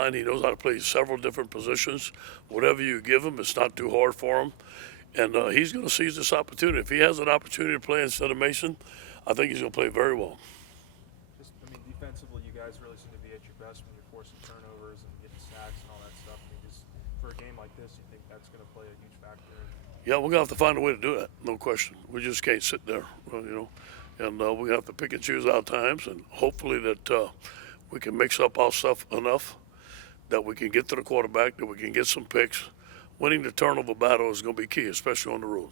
line. He knows how to play several different positions. Whatever you give him, it's not too hard for him. And he's going to seize this opportunity. If he has an opportunity to play instead of Mason, I think he's going to play very well. Just, I mean, defensively, you guys really seem to be at your best when you're forcing turnovers and getting sacks and all that stuff. I mean, just for a game like this, you think that's going to play a huge factor? Yeah, we're going to have to find a way to do that, no question. We just can't sit there, and we're going to have to pick and choose our times, and hopefully that we can mix up our stuff enough that we can get to the quarterback, that we can get some picks. Winning the turnover battle is going to be key, especially on the road.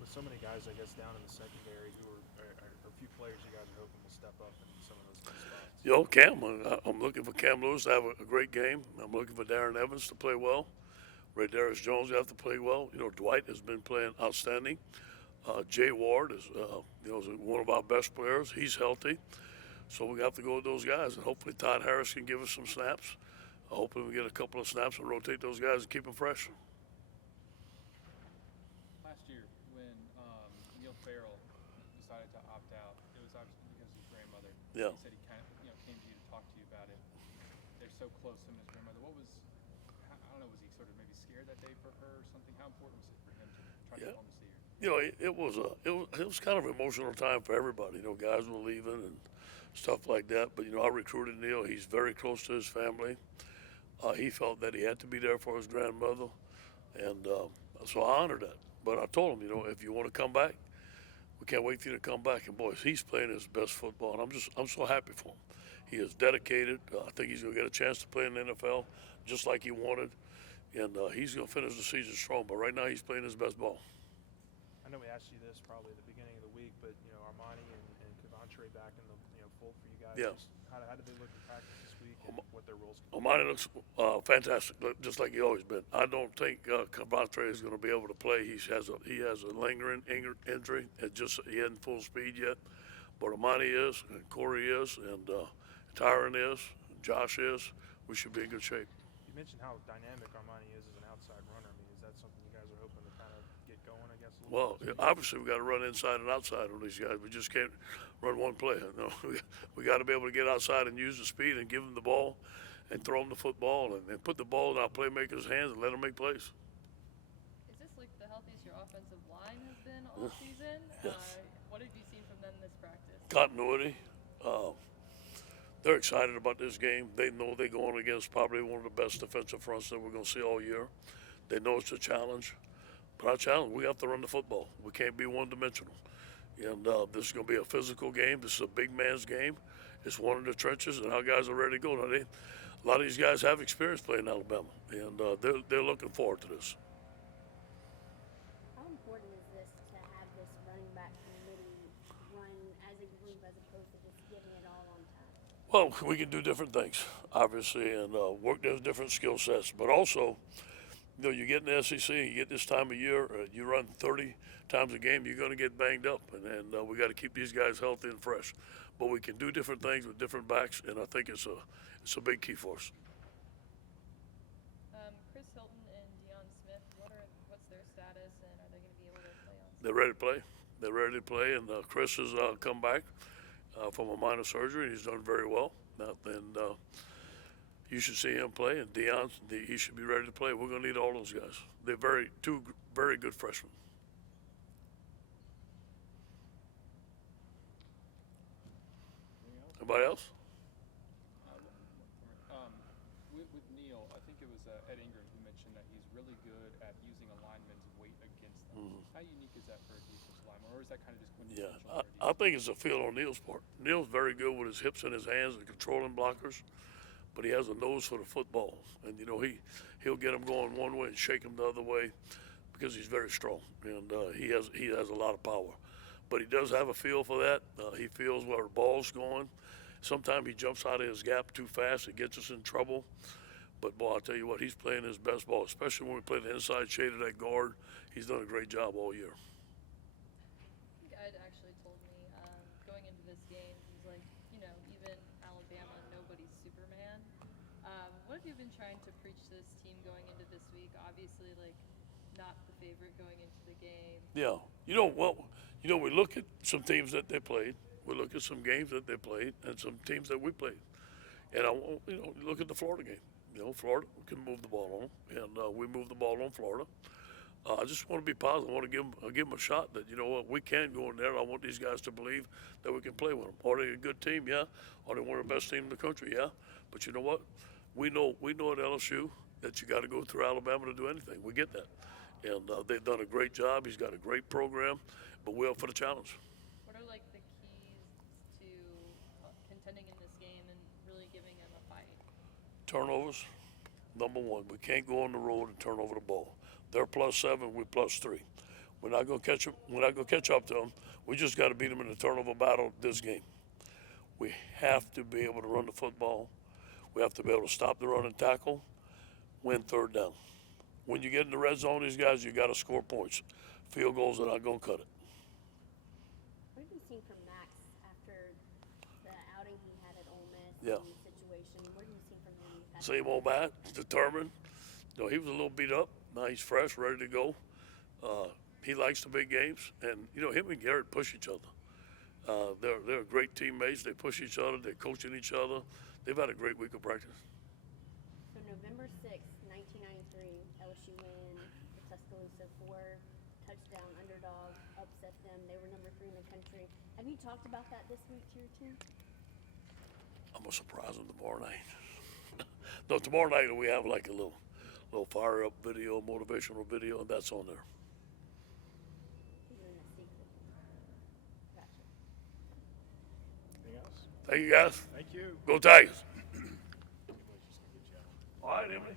With so many guys, I guess, down in the secondary who are a few players you guys are hoping will step up in some of those key spots. Cam, I'm looking for Cam Lewis to have a great game. I'm looking for Darren Evans to play well. Ray Darius Jones have to play well. Dwight has been playing outstanding. Jay Ward is one of our best players. He's healthy. So we have to go with those guys. And hopefully Todd Harris can give us some snaps. Hopefully we get a couple of snaps and rotate those guys and keep them fresh. Last year, when Neil Farrell decided to opt out, it was obviously because of his grandmother. Yeah. He said he kind of came to you to talk to you about it. They're so close, him and his grandmother. I don't know, was he sort of maybe scared that day for her or something? How important was it for him to try to get home to see her? It was kind of an emotional time for everybody. Guys were leaving and stuff like that. But I recruited Neil. He's very close to his family. He felt that he had to be there for his grandmother, and so I honored that. But I told him, if you want to come back, we can't wait for you to come back. And boys, he's playing his best football, and I'm so happy for him. He is dedicated. I think he's going to get a chance to play in the NFL just like he wanted, and he's going to finish the season strong. But right now, he's playing his best ball. I know we asked you this probably at the beginning of the week, but Armani and Coventry back in the fold for you guys. Yeah. How did they look in practice this week and what their roles? Armani looks fantastic, just like he always been. I don't think Coventry is going to be able to play. He has a lingering injury. He isn't full speed yet, but Armani is, and Corey is, and Tyron is, and Josh is. We should be in good shape. You mentioned how dynamic Armani is as an outside runner. I mean, is that something you guys are hoping to kind of get going, I guess? Obviously we got to run inside and outside on these guys. We just can't run one play. No, we got to be able to get outside and use the speed and give them the ball and throw them the football and put the ball in our playmakers' hands and let them make plays. Is this like the healthiest your offensive line has been all season? Yes. What have you seen from them this practice? Continuity. They're excited about this game. They know they're going against probably one of the best defensive fronts that we're going to see all year. They know it's a challenge. But our challenge, we have to run the football. We can't be one-dimensional. And this is going to be a physical game. This is a big man's game. It's one of the trenches, and our guys are ready to go. Now, a lot of these guys have experience playing Alabama, and they're looking forward to this. How important is this to have this running back committee run as a group as opposed to just giving it all on time? Well, we can do different things, obviously, and work those different skill sets. But also, you get in the SEC, you get this time of year, you run 30 times a game, you're going to get banged up. And we got to keep these guys healthy and fresh. But we can do different things with different backs, and I think it's a big key for us. Chris Hilton and Deion Smith, what's their status, and are they going to be able to play on? They're ready to play. They're ready to play, and Chris has come back from a minor surgery, and he's done very well. And you should see him play, and Deion, he should be ready to play. We're going to need all those guys. They're two very good freshmen. Anybody else? With Neil, I think it was Ed Orgeron who mentioned that he's really good at using a lineman's weight against them. Mm-hmm. How unique is that for a defensive lineman, or is that kind of just quintessential? Yeah, I think it's a feel on Neil's part. Neil's very good with his hips and his hands and controlling blockers, but he has a nose for the football, and he'll get them going one way and shake them the other way because he's very strong, and he has a lot of power. But he does have a feel for that. He feels where the ball's going. Sometimes he jumps out of his gap too fast. It gets us in trouble. But, boy, I'll tell you what, he's playing his best ball, especially when we play the inside shade of that guard. He's done a great job all year. I think Ed actually told me going into this game, he's like, even Alabama, nobody's Superman. What have you been trying to preach this team going into this week? Obviously, not the favorite going into the game. Yeah. We look at some teams that they played. We look at some games that they played and some teams that we played. And look at the Florida game. You know, Florida can move the ball on them, and we move the ball on Florida. I just want to be positive. I want to give them a shot that, you know what, we can go in there. I want these guys to believe that we can play with them. Are they a good team? Yeah. Are they one of the best teams in the country? Yeah. But you know what? We know at LSU that you got to go through Alabama to do anything. We get that. And they've done a great job. He's got a great program, but we're up for the challenge. What are like the keys to contending in this game and really giving them a fight? Turnovers, number one. We can't go on the road and turn over the ball. They're +7, we're +3. We're not going to catch them. We're not going to catch up to them. We just got to beat them in the turnover battle this game. We have to be able to run the football. We have to be able to stop the run and tackle, win third down. When you get in the red zone, these guys, you got to score points. Field goals are not going to cut it. What have you seen from Max after the outing he had at Ole Miss Yeah. and the situation? What have you seen from him? Same old Matt, determined. You know, he was a little beat up. Now he's fresh, ready to go. He likes the big games, and you know, him and Garrett push each other. They're great teammates. They push each other. They're coaching each other. They've had a great week of practice. So November 6th, 1993, LSU win the Tuscaloosa 4-touchdown underdog, upset them. They were number 3 in the country. Have you talked about that this week to your team? I'm gonna surprise them tomorrow night. No, tomorrow night we have like a little fire up video, motivational video, and that's on there. Even in a secret. Gotcha. Anything else? Thank you guys. Thank you. Go Tigers. Emily's just gonna get you out. All right, Emily.